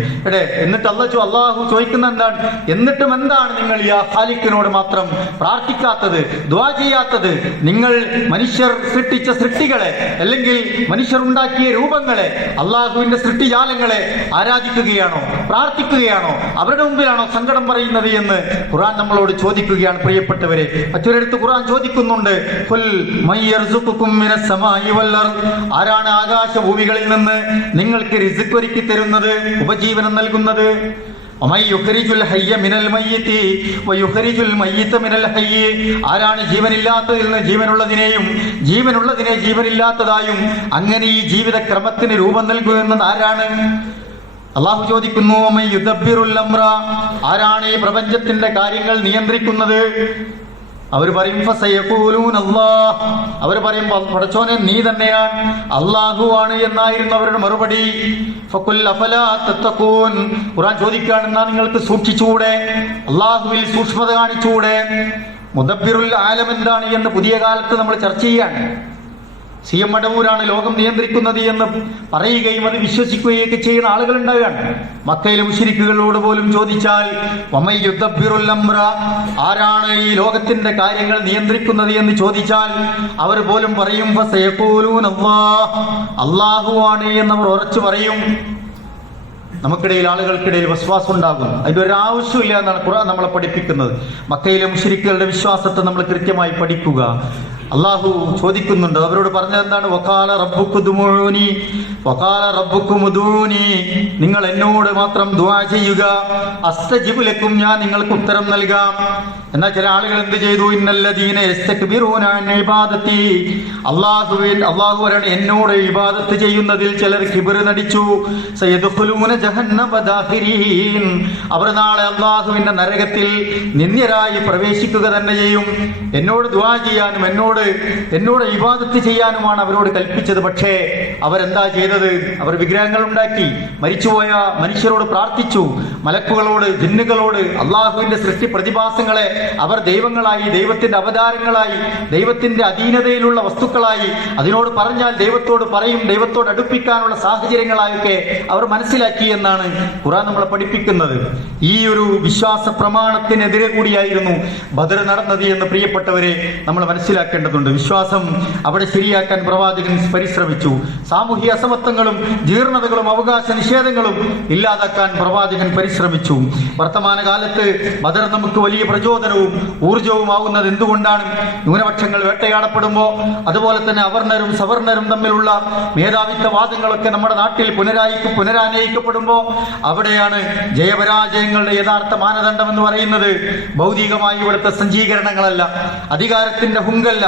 എന്നിട്ട് അള്ളാഹു ചോദിക്കുന്ന എന്താണ്? എന്നിട്ടും എന്താണ് നിങ്ങൾ യാ ഖാലിഖിനോട് മാത്രം പ്രാർത്ഥിക്കാത്തത്, ദുആ ചെയ്യാത്തത്? നിങ്ങൾ മനുഷ്യർ സൃഷ്ടിച്ച സൃഷ്ടികളെ, അല്ലെങ്കിൽ മനുഷ്യർ ഉണ്ടാക്കിയ രൂപങ്ങളെ, അള്ളാഹുവിന്റെ സൃഷ്ടിജാലങ്ങളെ ആരാധിക്കുകയാണോ, പ്രാർത്ഥിക്കുകയാണോ? അവരുടെ മുമ്പിലാണോ സങ്കടം പറയുന്നത് എന്ന് ഖുർആൻ നമ്മളോട് ചോദിക്കുകയാണ് പ്രിയപ്പെട്ടവരെ. മറ്റൊരിടത്ത് ഖുർആൻ ചോദിക്കുന്നുണ്ട്, ഖുൽ മൻ യർസുഖുകും മിനസ് സമാഇ വൽ അർദ്, ആരാണ് ആകാശഭൂമികളിൽ നിന്ന് നിങ്ങൾക്ക് റിസ്ക് ഒരുക്കി തരുന്നത്, ഉപജീവനം നൽകുന്നത്? വമൻ യുഖ്രിജുൽ ഹയ്യ മിനൽ മയ്യിതി വയുഖ്രിജുൽ മയ്യിത മിനൽ ഹയ്യി, ആരാണ് ജീവനില്ലാത്തതിൽ നിന്ന് ജീവനുള്ളതിനെയും ജീവനുള്ളതിനെ ജീവനില്ലാത്തതായും അങ്ങനെ ഈ ജീവിതക്രമത്തിന് രൂപം നൽകുന്നത് ആരാണ്? അള്ളാഹു ചോദിക്കുന്നു, വമൻ യുദബ്ബിറുൽ അംറ, ആരാണ് ഈ പ്രപഞ്ചത്തിന്റെ കാര്യങ്ങൾ നിയന്ത്രിക്കുന്നത്? അവർ പറയും ഫസയഖൂലൂന അല്ലാഹ്, അവർ പറയും പടച്ചോനെ നീ തന്നെയാണ്, അല്ലാഹു ആണ് എന്നായിരുന്നു അവരുടെ മറുപടി. ഫഖുൽ അഫലാ തത്തഖൂൻ, ഖുർആൻ ചോദിക്കുകയാണെന്നാ നിങ്ങൾക്ക് സൂക്ഷിച്ചുകൂടെ, അല്ലാഹുവിൽ സൂക്ഷ്മത കാണിച്ചുകൂടെ? മുദബ്ബിറുൽ ആലം എന്താണ് എന്ന് പുതിയ കാലത്ത് നമ്മൾ ചർച്ച ചെയ്യാണ്. CM മടവൂരാണ് ലോകം നിയന്ത്രിക്കുന്നത് എന്ന് പറയുകയും അത് വിശ്വസിക്കുകയൊക്കെ ചെയ്യുന്ന ആളുകൾ ഉണ്ടാവുകയാണ്. മക്കയിലെ മുശ്രിക്കുകളോട് പോലും ചോദിച്ചാൽ വമൻ യുദബ്ബിറുൽ അംറ, ആരാണ് ഈ ലോകത്തിന്റെ കാര്യങ്ങൾ നിയന്ത്രിക്കുന്നത് എന്ന് ചോദിച്ചാൽ അവർ പോലും പറയും ഫസയഖൂലൂന അല്ലാഹ്, അല്ലാഹു ആണ് എന്നവർ ഉറച്ചു പറയും. നമുക്കിടയിൽ ആളുകൾക്കിടയിൽ വിശ്വാസം ഉണ്ടാകും, അതിൻ്റെ ഒരു ആവശ്യമില്ല എന്നാണ് ഖുർആൻ നമ്മളെ പഠിപ്പിക്കുന്നത്. മക്കയിലെ മുശ്രിക്കുകളുടെ വിശ്വാസത്തെ നമ്മൾ കൃത്യമായി പഠിക്കുക. അള്ളാഹു ചോദിക്കുന്നുണ്ട്. അവരോട് പറഞ്ഞത് എന്താണ്? വഖാല റബ്ബുക്കുദുഊനി വഖാല റബ്ബുക്കുമുദൂനി, നിങ്ങൾ എന്നോട് മാത്രം ദുആ ചെയ്യുക, അസ്തജിബ് ലക്കും, ഞാൻ നിങ്ങൾക്ക് ഉത്തരം നൽകാം. എന്നാൽ ചില ആളുകൾ എന്ത് ചെയ്തു? ഇന്നല്ലദീന യസ്തക്ബിറൂന അൻ ഇബാദത്തി, അള്ളാഹു വരാണ് എന്നോട് ഇബാദത്ത് ചെയ്യുന്നതിൽ ചിലർ കിബർ നടിച്ചു. സയദ്ഖുലൂന ജഹന്നമ ദാഖിരീൻ, അവർ നാളെ അള്ളാഹുവിന്റെ നരകത്തിൽ നിന്ദ്യരായി പ്രവേശിക്കുക തന്നെ ചെയ്യും. എന്നോട് ദുആ ചെയ്യാനും എന്നോട് ഇബാദത്ത് ചെയ്യാനുമാണ് അവരോട് കൽപ്പിച്ചത്. പക്ഷേ അവരെന്താ ചെയ്തത്? അവർ വിഗ്രഹങ്ങൾ ഉണ്ടാക്കി, മരിച്ചുപോയ മനുഷ്യരോട് പ്രാർത്ഥിച്ചു, മലക്കുകളോട്, ജിന്നുകളോട്, അള്ളാഹുവിന്റെ സൃഷ്ടി പ്രതിഭാസങ്ങളെ അവർ ദൈവങ്ങളായി, ദൈവത്തിന്റെ അവതാരങ്ങളായി, ദൈവത്തിന്റെ അധീനതയിലുള്ള വസ്തുക്കളായി, അതിനോട് പറഞ്ഞാൽ ദൈവത്തോട് പറയും, ദൈവത്തോട് അടുപ്പിക്കാനുള്ള സാഹചര്യങ്ങളായൊക്കെ അവർ മനസ്സിലാക്കി എന്നാണ് ഖുർആൻ നമ്മളെ പഠിപ്പിക്കുന്നത്. ഈ ഒരു വിശ്വാസ പ്രമാണത്തിനെതിരെ കൂടിയായിരുന്നു ബദർ നടന്നത് എന്ന് പ്രിയപ്പെട്ടവരെ നമ്മൾ മനസ്സിലാക്കേണ്ടതുണ്ട്. വിശ്വാസം അവിടെ ശരിയാക്കാൻ പ്രവാചകൻ പരിശ്രമിച്ചു. സാമൂഹ്യ അസമത്വങ്ങളും ജീർണതകളും അവകാശ നിഷേധങ്ങളും ഇല്ലാതാക്കാൻ പ്രവാചകൻ പരിശ്രമിച്ചു. വർത്തമാനകാലത്ത് ബദർ നമുക്ക് വലിയ പ്രചോദനവും ഊർജവുമാവുന്നത് എന്തുകൊണ്ടാണ്? ന്യൂനപക്ഷങ്ങൾ വേട്ടയാടപ്പെടുമ്പോൾ, അതുപോലെ തന്നെ അവർണരും സവർണരും തമ്മിലുള്ള മേധാവിത്വവാദങ്ങളൊക്കെ നമ്മുടെ നാട്ടിൽ പുനരാനയിക്കപ്പെടുമ്പോൾ അവിടെയാണ് ജയപരാജയങ്ങളുടെ യഥാർത്ഥ മാനദണ്ഡം എന്ന് പറയുന്നത്. ഭൗതികമായി ഇവിടുത്തെ സജ്ജീകരണങ്ങളല്ല, അധികാരത്തിന്റെ ഹുങ്കല്ല,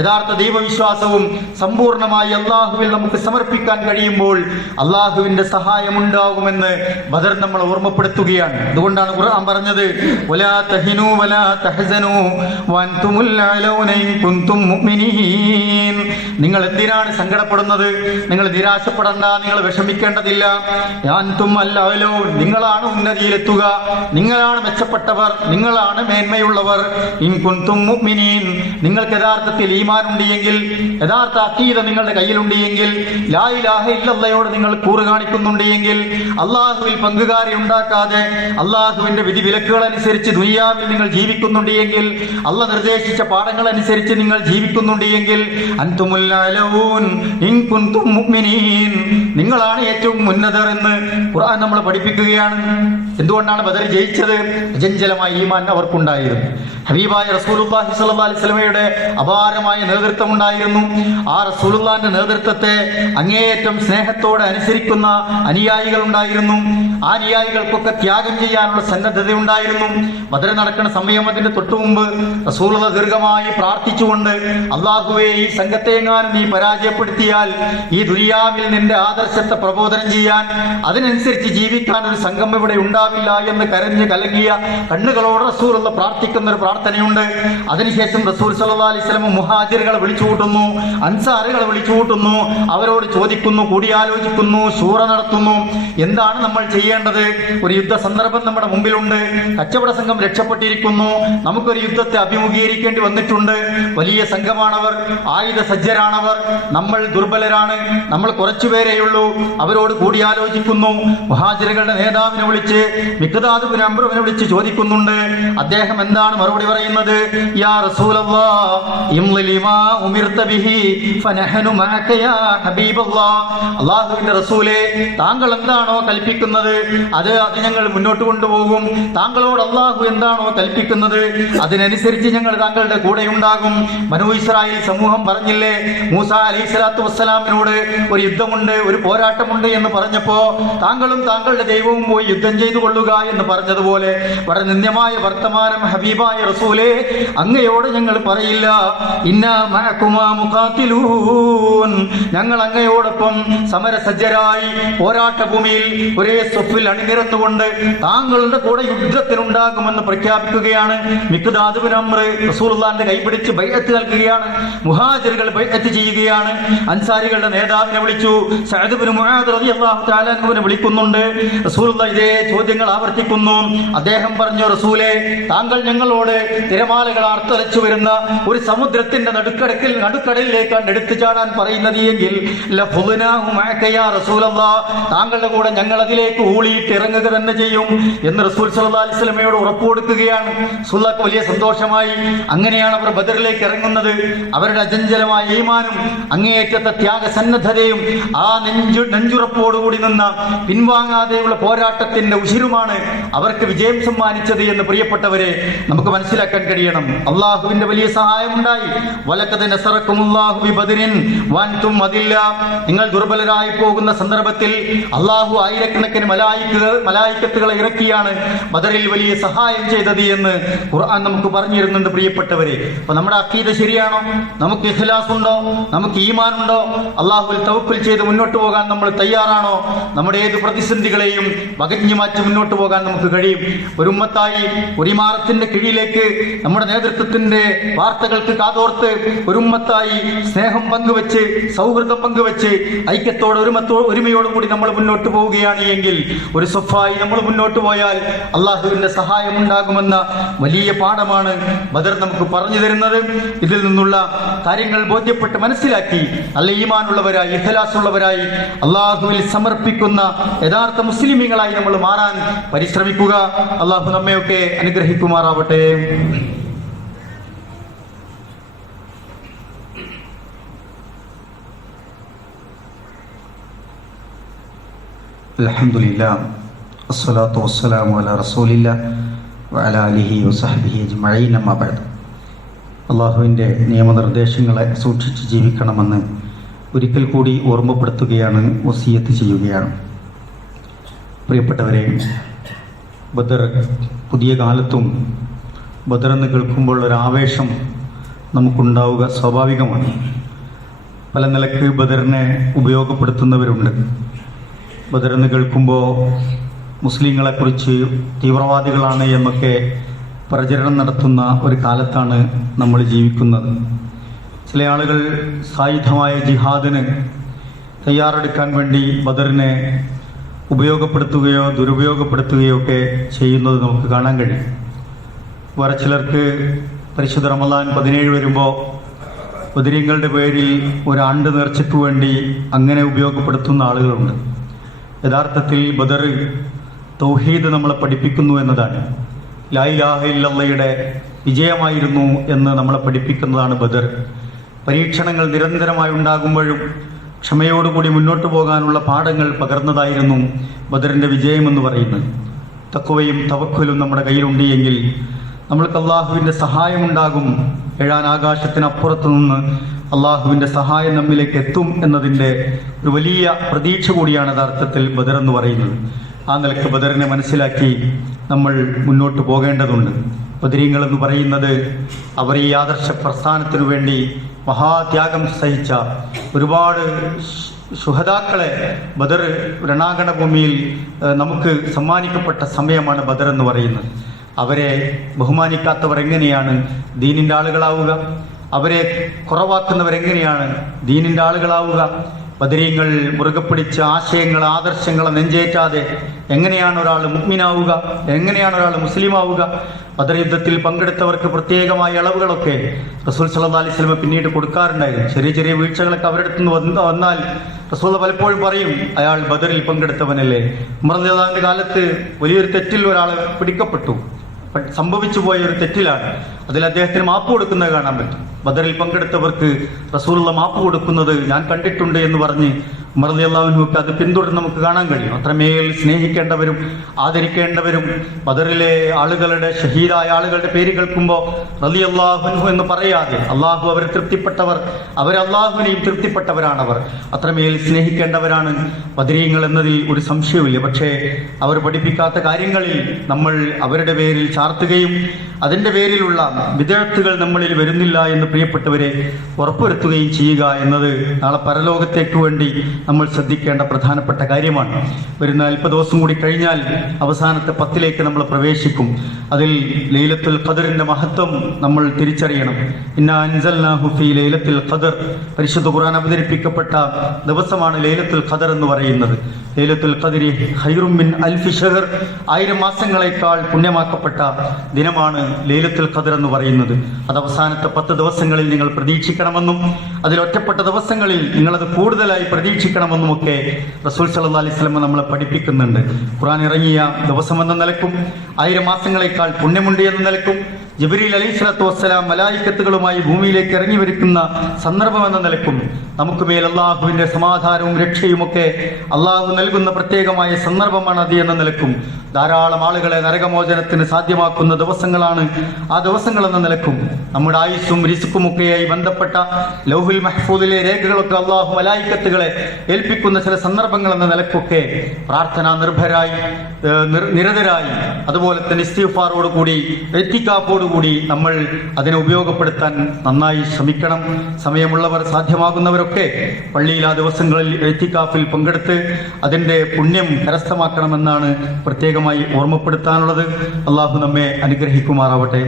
യഥാർത്ഥ ദൈവവിശ്വാസവും സമ്പൂർണമായി അള്ളാഹുവിൽ നമുക്ക് സമർപ്പിക്കാൻ കഴിയുമ്പോൾ അള്ളാഹുവിന്റെ സഹായം ഉണ്ടാകുമെന്ന് ബദർ നമ്മൾ ഓർമ്മപ്പെടുത്തുകയാണ്. അതുകൊണ്ടാണ് ഖുർആൻ പറഞ്ഞത്, വലാ തഹിനൂ വലാ തഹ്സനൂ വഅൻതുമുൽ അലൗന ഇൻ കുൻതും മുഅ്മിനീൻ. നിങ്ങൾ എന്തിനാണ് സങ്കടപ്പെടുന്നത്? നിങ്ങൾ നിരാശപ്പെടണ്ട, നിങ്ങൾ വിഷമിക്കേണ്ടതില്ല. അൻതും അൽ അലൗൻ, നിങ്ങളാണ് ഉന്നതിയിലെത്തുക, നിങ്ങളാണ് മെച്ചപ്പെട്ടവർ, നിങ്ങളാണ് മേന്മയുള്ളവർ. ഇൻ കുൻതും മുഅ്മിനീൻ, നിങ്ങൾക്ക് യഥാർത്ഥത്തിൽ ഈമാൻ ഉണ്ടെങ്കിൽ, യഥാർത്ഥ അഖീദ നിങ്ങളുടെ കയ്യിലുണ്ടെങ്കിൽ, ലാ ഇലാഹ ഇല്ലല്ലാഹയോട് നിങ്ങൾ കൂറ് കാണിക്കുന്നുണ്ടെങ്കിൽ, അള്ളാഹുവിൽ പങ്കുകാരെ ഉണ്ടാക്കാതെ അള്ളാഹുവിന്റെ വിധി വിലക്കുകൾ അനുസരിച്ച് ദുനിയാവിൽ നിങ്ങൾ ജീവിക്കുന്നുണ്ടെങ്കിൽ, അള്ളാഹ് നിർദ്ദേശിച്ച പാഠങ്ങൾ അനുസരിച്ച് നിങ്ങൾ ജീവിക്കുന്നുണ്ടെങ്കിൽ, അൻതുമുൽ അലൗൻ ഇൻ കുൻതും മുഅ്മിനീൻ, നിങ്ങളാണ് ഏറ്റവും ഉന്നതർ എന്ന് ഖുർആൻ നമ്മൾ പഠിപ്പിക്കുകയാണ്. എന്തുകൊണ്ടാണ് ബദർ ജയിച്ചത്? അചഞ്ചലമായ ഈമാൻ അവർക്കുണ്ടായിരുന്നു. ഹബീബായ റസൂലുള്ളാഹി സ്വല്ലല്ലാഹി അലൈഹി വസല്ലമയുടെ അപാരമായ നേതൃത്വം ഉണ്ടായിരുന്നു. ആ റസൂലുള്ളാഹിന്റെ നേതൃത്വത്തെ അങ്ങേയറ്റം സ്നേഹത്തോടെ അനുസരിക്കുന്ന അനുയായികൾ ഉണ്ടായിരുന്നു. ആ അനുയായികൾക്കൊക്കെ ത്യാഗം ചെയ്യാനുള്ള സന്നദ്ധത ഉണ്ടായിരുന്നു. ബദർ നടക്കുന്ന സമയം അതിന്റെ തൊട്ടു മുമ്പ് റസൂലുള്ളാഹി ദീർഘമായി പ്രാർത്ഥിച്ചുകൊണ്ട്, അള്ളാഹുവേ, ഈ സംഘത്തെ എങ്ങാനും നീ പരാജയപ്പെടുത്തിയാൽ ഈ ദുനിയാവിൽ നിന്റെ ആദർശത്തെ പ്രബോധനം ചെയ്യാൻ, അതിനനുസരിച്ച് ജീവിക്കാൻ ഒരു സംഘം ഇവിടെ ഉണ്ടാവില്ല എന്ന് കരഞ്ഞ് കലങ്ങിയ കണ്ണുകളോട് റസൂലുള്ളാഹി പ്രാർത്ഥിക്കുന്ന ഒരു പ്രാർത്ഥനയുണ്ട്. അതിനുശേഷം റസൂൽ സല്ലല്ലാഹു അലൈഹി വസല്ലം മുഹാജിറുകളെ വിളിച്ചു കൂട്ടുന്നു, അൻസാറുകളെ വിളിച്ചു കൂട്ടുന്നു, അവരോട് ചോദിക്കുന്നു, കൂടിയാലോചിക്കുന്നു, ശൂറ നടത്തുന്നു. എന്താണ് നമ്മൾ ചെയ്യേണ്ടത്? ഒരു യുദ്ധ സന്ദർഭം നമ്മുടെ മുമ്പിലുണ്ട്, കച്ചവട സംഘം രക്ഷപ്പെട്ടിരിക്കുന്നു, നമുക്കൊരു യുദ്ധത്തെ അഭിമുഖീകരിക്കേണ്ടി വന്നിട്ടുണ്ട്, വലിയ സംഘമാണവർ, ആയുധ സജ്ജരാണവർ, നമ്മൾ ദുർബലരാണ്, നമ്മൾ കുറച്ചുപേരെയുള്ളൂ. അവരോട് കൂടിയാലോചിക്കുന്നു. മുഹാജിറുകളുടെ നേതാവിനെ വിളിച്ച്, മിഖ്ദാദ് ഇബ്നു അംറിനെ വിളിച്ച് ചോദിക്കുന്നുണ്ട്. അദ്ദേഹം എന്താണ് മറുപടി പറയുന്നത്? യാ റസൂലല്ലാഹ്, ഇംളി ലിമാ ഉമിർത ബിഹി ഫനഹനു മഅക യാ ഹബീബല്ലാഹ്. അല്ലാഹുവിന്റെ റസൂലേ, താങ്കൾ എന്താണോ കൽപ്പിക്കുന്നത് അത് ഞങ്ങൾ മുന്നോട്ട് കൊണ്ടുപോകും. താങ്കളോട് അള്ളാഹു എന്താണോ കൽപ്പിക്കുന്നത് അതിനനുസരിച്ച് ഞങ്ങൾ താങ്കളുടെ കൂടെ ഉണ്ടാകും. ബനൂ ഇസ്രായേൽ സമൂഹം പറഞ്ഞില്ലേ, മൂസ അലൈഹിസ്സലാത്തു വസ്സലാമിനോട് ഒരു യുദ്ധമുണ്ട്, ഒരു പോരാട്ടമുണ്ട് എന്ന് പറഞ്ഞപ്പോ താങ്കളും താങ്കളുടെ ദൈവവും പോയി യുദ്ധം ചെയ്തു കൊള്ളുക എന്ന് പറഞ്ഞതുപോലെ വളരെ നിന്ദ്യമായ വർത്തമാനം ഹബീബായ റസൂലേ അങ്ങയോട് ഞങ്ങൾ പറയില്ല. ഇന്നാ മഅകുമാ മുഖാതിലൂൻ, ഞങ്ങൾ അങ്ങയോടൊപ്പം സമരസജ്ജരായി പോരാട്ട ഭൂമിയിൽ ഒരേ സ്വഫിൽ അണിനിരന്നുകൊണ്ട് താങ്കളുടെ കൂടെ യുദ്ധത്തിനുണ്ടാകുമെന്ന് പ്രഖ്യാപിക്കുകയാണ്. മിഖ്ദാദ് ഇബ്നു അംർ റസൂലുള്ളാഹിന്റെ കൈപിടിച്ച് ബൈഅത്ത് നൽകുകയാണ്. മുഹാജിറുകൾ ബൈഅത്ത് ചെയ്യുകയാണ്. അൻസാരികളുടെ നേതാവിനെ വിളിച്ചു, സഅദ് ഇബ്നു മുആദ് റളിയല്ലാഹു തആല അൻഹുവിനെ വിളിക്കുന്നുണ്ട്. റസൂലുള്ളാഹി ഇതേ ചോദ്യങ്ങൾ ആവർത്തിക്കുന്നു. അദ്ദേഹം പറഞ്ഞു, റസൂലേ, താങ്കൾ ഞങ്ങളോട് തിരമാലകൾ ആർത്തലച്ചു വരുന്ന ഒരു സമുദ്രത്തിന്റെ നടുക്കടലിലേക്കാണ് എടുത്തു ചാടാൻ പറയുന്നത് എങ്കിൽ താങ്കളുടെ കൂടെ ഞങ്ങൾ അതിലേക്ക് ഊളിയിട്ട് ഇറങ്ങുക തന്നെ ചെയ്യും എന്ന് റസൂൽ സല്ലല്ലാഹു അലൈഹി വസല്ലമയോട് ഉറപ്പ് കൊടുക്കുകയാണ്. റസൂലുള്ളാഹിക്ക് വലിയ സന്തോഷമായി. അങ്ങനെയാണ് അവർ ബദറിലേക്ക് ഇറങ്ങുന്നത്. അവരുടെ അചഞ്ചലമായ ഈമാനും അങ്ങേയറ്റത്തെ ത്യാഗസന്നദ്ധതയും ആ നെഞ്ചുറപ്പോടുകൂടി നിന്ന പിൻവാങ്ങാതെയുള്ള പോരാട്ടത്തിന്റെ ഉശിരുമാണ് അവർക്ക് വിജയം സമ്മാനിച്ചത് എന്ന് പ്രിയപ്പെട്ടവരെ നമുക്ക് മനസ്സിലാക്കാൻ കഴിയണം. അള്ളാഹുവിന്റെ വലിയ സഹായം ഉണ്ടായി. ഉണ്ടായി. വലഖദ് നസറക്കുമുല്ലാഹു ബിബദരിൻ വഅൻതും അദില്ല. നിങ്ങൾ ദുർബലരായി പോകുന്ന സന്ദർഭത്തിൽ അള്ളാഹു ആയിരക്കണക്കിന് മലായിക്കത്തുകളെ ഇറക്കിയാണ് ബദറിൽ വലിയ സഹായം ചെയ്തത് എന്ന് ഖുർആൻ നമുക്ക് പറഞ്ഞു തരുന്നുണ്ട് പ്രിയപ്പെട്ടവരെ. അപ്പൊ നമ്മുടെ അഖീദ ശരിയാണോ? നമുക്ക് ഇഖ്ലാസ് ഉണ്ടോ? നമുക്ക് ഈമാൻ ഉണ്ടോ? അള്ളാഹുവിൽ തവക്കുൽ ചെയ്ത് മുന്നോട്ട് പോകാൻ നമ്മൾ തയ്യാറാണോ? നമ്മുടെ ഏത് പ്രതിസന്ധികളെയും വകഞ്ഞു മാറ്റി മുന്നോട്ട് പോകാൻ നമുക്ക് കഴിയും. ഒരു ഉമ്മത്തായി ഒരു ഇമാറത്തിന്റെ കീഴിലേക്ക് നമ്മുടെ നേതൃത്വത്തിന്റെ വാർത്തകൾക്ക് കാതോർത്ത് ഒരു ഉമ്മത്തായി സ്നേഹം പങ്കുവെച്ച് സൗഹൃദം പങ്കുവെച്ച് ഐക്യത്തോടെ ഒരുമയോടും കൂടി നമ്മൾ മുന്നോട്ട് പോവുകയാണ് എങ്കിൽ, ഒരു സ്വഫായി നമ്മൾ മുന്നോട്ട് പോയാൽ അള്ളാഹുവിന്റെ സഹായം ഉണ്ടാകുമെന്ന വലിയ പാഠമാണ് ബദർ നമുക്ക് പറഞ്ഞു തരുന്നത്. ഇതിൽ നിന്നുള്ള കാര്യങ്ങൾ ബോധ്യപ്പെട്ട് മനസ്സിലാക്കി നല്ല ഈമാനുള്ളവരായി ഇഖ്ലാസുള്ളവരായി അള്ളാഹുവിൽ സമർപ്പിക്കുന്ന യഥാർത്ഥ മുസ്ലിമീങ്ങളായി നമ്മൾ മാറാൻ പരിശ്രമിക്കുക. അള്ളാഹു നമ്മയൊക്കെ അനുഗ്രഹിക്കുമാറാവട്ടെ. അൽഹംദുലില്ലാഹ് വസ്സലാത്തു വസ്സലാമു അലാ റസൂലില്ലാഹ് വഅലാ ആലിഹി വസഹ്ബിഹി അജ്മഈൻ. അമ്മാ ബഅദ്. അള്ളാഹുവിൻ്റെ നിയമനിർദ്ദേശങ്ങളെ സൂക്ഷിച്ച് ജീവിക്കണമെന്ന് ഒരിക്കൽ കൂടി ഓർമ്മപ്പെടുത്തുകയാണ്, വസിയത്ത് ചെയ്യുകയാണ്. പ്രിയപ്പെട്ടവരെ, ബദർ പുതിയ കാലത്തും ബദർ എന്ന് കേൾക്കുമ്പോൾ ഒരു ആവേശം നമുക്കുണ്ടാവുക സ്വാഭാവികമാണ്. പല നിലക്ക് ബദറിനെ ഉപയോഗപ്പെടുത്തുന്നവരുണ്ട്. ബദർ എന്ന് കേൾക്കുമ്പോൾ മുസ്ലിങ്ങളെക്കുറിച്ച് തീവ്രവാദികളാണ് എന്നൊക്കെ പ്രചരണം നടത്തുന്ന ഒരു കാലത്താണ് നമ്മൾ ജീവിക്കുന്നത്. ചില ആളുകൾ സായുധമായ ജിഹാദിന് തയ്യാറെടുക്കാൻ വേണ്ടി ബദറിനെ ഉപയോഗപ്പെടുത്തുകയോ ദുരുപയോഗപ്പെടുത്തുകയോ ഒക്കെ ചെയ്യുന്നത് നമുക്ക് കാണാൻ കഴിയും. വേറെ ചിലർക്ക് പരിശുദ്ധ റമദാൻ 17 വരുമ്പോൾ ബദരീങ്ങളുടെ പേരിൽ ഒരു ആണ്ട് നേർച്ചയ്ക്ക് വേണ്ടി അങ്ങനെ ഉപയോഗപ്പെടുത്തുന്ന ആളുകളുണ്ട്. യഥാർത്ഥത്തിൽ ബദർ തൗഹീദ് നമ്മളെ പഠിപ്പിക്കുന്നു എന്നതാണ്. ലാ ഇലാഹ ഇല്ലല്ലാഹയുടെ വിജയമായിരുന്നു എന്ന് നമ്മളെ പഠിപ്പിക്കുന്നതാണ് ബദർ. പരീക്ഷണങ്ങൾ നിരന്തരമായി ഉണ്ടാകുമ്പോഴും ക്ഷമയോടുകൂടി മുന്നോട്ട് പോകാനുള്ള പാഠങ്ങൾ പകർന്നതായിരുന്നു ബദറിൻ്റെ വിജയമെന്ന് പറയുന്നത്. തഖ്വയും തവക്കുലും നമ്മുടെ കയ്യിലുണ്ട് എങ്കിൽ നമ്മൾക്ക് അള്ളാഹുവിൻ്റെ സഹായമുണ്ടാകും. ഏഴാൻ ആകാശത്തിനപ്പുറത്തു നിന്ന് അള്ളാഹുവിൻ്റെ സഹായം നമ്മിലേക്ക് എത്തും എന്നതിൻ്റെ ഒരു വലിയ പ്രതീക്ഷ കൂടിയാണ് യഥാർത്ഥത്തിൽ ബദർ എന്ന് പറയുന്നത്. ആ നിലക്ക് ബദറിനെ മനസ്സിലാക്കി നമ്മൾ മുന്നോട്ട് പോകേണ്ടതുണ്ട്. ബദരീങ്ങൾ എന്ന് പറയുന്നത് അവർ ഈ ആദർശ പ്രസ്ഥാനത്തിനു വേണ്ടി മഹാത്യാഗം സഹിച്ച ഒരുപാട് ശുഹദാക്കളെ ബദർ രണാങ്കണ ഭൂമിയിൽ നമുക്ക് സമ്മാനിക്കപ്പെട്ട സമയമാണ് ബദർ എന്ന് പറയുന്നത്. അവരെ ബഹുമാനിക്കാത്തവർ എങ്ങനെയാണ് ദീനിൻ്റെ ആളുകളാവുക? അവരെ കുറവാക്കുന്നവരെങ്ങനെയാണ് ദീനിൻ്റെ ആളുകളാവുക? ബദരീങ്ങൾ മുറുകെ പിടിച്ച ആശയങ്ങൾ ആദർശങ്ങളെ നെഞ്ചേറ്റാതെ എങ്ങനെയാണ് ഒരാൾ മുഅ്മിനാവുക? എങ്ങനെയാണ് ഒരാൾ മുസ്ലിമാവുക? ബദർ യുദ്ധത്തിൽ പങ്കെടുത്തവർക്ക് പ്രത്യേകമായ ഇളവുകളൊക്കെ റസൂൽ സല്ലല്ലാഹു അലൈഹി വസല്ലം പിന്നീട് കൊടുക്കാറുണ്ടായിരുന്നു. ചെറിയ ചെറിയ വീഴ്ചകളൊക്കെ അവരുടെ അടുത്ത് നിന്ന് വന്നാൽ റസൂൽ പലപ്പോഴും പറയും, അയാൾ ബദറിൽ പങ്കെടുത്തവനല്ലേ. ഉമർ റളിയല്ലാഹു അൻഹുവിന്റെ കാലത്ത് വലിയൊരു തെറ്റിൽ ഒരാൾ പിടിക്കപ്പെട്ടു. സംഭവിച്ചു പോയ ഒരു തെറ്റിലാണ്. അതിൽ അദ്ദേഹത്തിന് മാപ്പ് കൊടുക്കുന്നത് കാണാൻ പറ്റും. ബദറിൽ പങ്കെടുത്തവർക്ക് റസൂലുള്ള മാപ്പ് കൊടുക്കുന്നത് ഞാൻ കണ്ടിട്ടുണ്ട് എന്ന് പറഞ്ഞ് ഉമർ റളിയല്ലാഹു അൻഹുക്ക് അത് പിന്തുടർന്ന് നമുക്ക് കാണാൻ കഴിയും. അത്രമേൽ സ്നേഹിക്കേണ്ടവരും ആദരിക്കേണ്ടവരും ബദറിലെ ആളുകളുടെ ഷഹീദായ ആളുകളുടെ പേര് കേൾക്കുമ്പോൾ റളിയല്ലാഹു അൻഹു എന്ന് പറയാതെ അള്ളാഹു അവരെ തൃപ്തിപ്പെട്ടവർ, അവർ അള്ളാഹുവിനെയും തൃപ്തിപ്പെട്ടവരാണവർ. അത്രമേൽ സ്നേഹിക്കേണ്ടവരാണ് ബദരീങ്ങൾ എന്നതിൽ ഒരു സംശയവുമില്ല. പക്ഷേ അവർ പഠിപ്പിക്കാത്ത കാര്യങ്ങളിൽ നമ്മൾ അവരുടെ പേരിൽ ചാർത്തുകയും അതിൻ്റെ പേരിലുള്ള വിദഗ്ധകൾ നമ്മളിൽ വരുന്നില്ല എന്ന് പ്രിയപ്പെട്ടവരെ ഉറപ്പുവരുത്തുകയും ചെയ്യുക എന്നത് നാളെ പരലോകത്തേക്ക് വേണ്ടി നമ്മൾ ശ്രദ്ധിക്കേണ്ട പ്രധാനപ്പെട്ട കാര്യമാണ്. വരുന്ന 40 ദിവസം കൂടി കഴിഞ്ഞാൽ അവസാനത്തെ 10ലേക്ക് നമ്മൾ പ്രവേശിക്കും. അതിൽ ലൈലത്തുൽ ഖദറിന്റെ മഹത്വം നമ്മൾ തിരിച്ചറിയണം. ഇന്നാ അൻസൽനാഹു ഫീ ലൈലത്തുൽ ഖദർ, പരിശുദ്ധ ഖുർആൻ അവതരിപ്പിക്കപ്പെട്ട ദിവസമാണ് ലൈലത്തുൽ ഖദർ എന്ന് പറയുന്നത്. ലൈലത്തുൽ ഖദരി ഖൈറും മിൻ അൽഫി ശഹർ, 1000 മാസങ്ങളെക്കാൾ പുണ്യമാക്കപ്പെട്ട ദിനമാണ് ലൈലത്തുൽ ഖദർ എന്ന് പറയുന്നത്. അത് അവസാനത്തെ 10 ദിവസങ്ങളിൽ നിങ്ങൾ പ്രതീക്ഷിക്കണമെന്നും അതിൽ ഒറ്റപ്പെട്ട ദിവസങ്ങളിൽ നിങ്ങളത് കൂടുതലായി പ്രതീക്ഷിക്കണമെന്നുമൊക്കെ റസൂൽ സല്ലല്ലാഹു അലൈഹി വസല്ലം നമ്മളെ പഠിപ്പിക്കുന്നുണ്ട്. ഖുർആൻ ഇറങ്ങിയ ദിവസം എന്ന നിലക്കും 1000 മാസങ്ങളെക്കാൾ പുണ്യമുണ്ട് എന്ന നിലക്കും ജിബ്രീൽ അലൈഹിസ്സലാത്തു വസ്സലാം മലായിക്കത്തുകളുമായി ഭൂമിയിലേക്ക് ഇറങ്ങി വരുന്ന സന്ദർഭമെന്ന നിലക്കും നമുക്ക് മേൽ അള്ളാഹുവിന്റെ സമാധാനവും രക്ഷയുമൊക്കെ അള്ളാഹു നൽകുന്ന പ്രത്യേകമായ സന്ദർഭമാണ് അത് എന്ന നിലക്കും ധാരാളം ആളുകളെ നരകമോചനത്തിന് സാധ്യമാക്കുന്ന ദിവസങ്ങളാണ് ആ ദിവസങ്ങളെന്ന നിലക്കും നമ്മുടെ ആയുസ്സും റിസ്ക്കുമൊക്കെയായി ബന്ധപ്പെട്ട ലൗഹുൽ മഹ്ഫൂദിലെ രേഖകളൊക്കെ അള്ളാഹു മലായിക്കത്തുകളെ ഏൽപ്പിക്കുന്ന ചില സന്ദർഭങ്ങൾ എന്ന നിലക്കൊക്കെ പ്രാർത്ഥന നിർഭരായി നിരതരായി അതുപോലെ തന്നെ ഇസ്തിഗ്ഫാറോടുകൂടി ഇത്തികാഫോടുകൂടി നമ്മൾ അതിനെ ഉപയോഗപ്പെടുത്താൻ നന്നായി ശ്രമിക്കണം. സമയമുള്ളവർ സാധ്യമാകുന്നവരൊക്കെ പള്ളിയിൽ ആ ദിവസങ്ങളിൽ ഇത്തികാഫിൽ പങ്കെടുത്ത് അതിൻ്റെ പുണ്യം കരസ്ഥമാക്കണമെന്നാണ് പ്രത്യേകമായി ഓർമ്മപ്പെടുത്താനുള്ളത്. അള്ളാഹു നമ്മെ അനുഗ്രഹിക്കുമാറാവട്ടെ.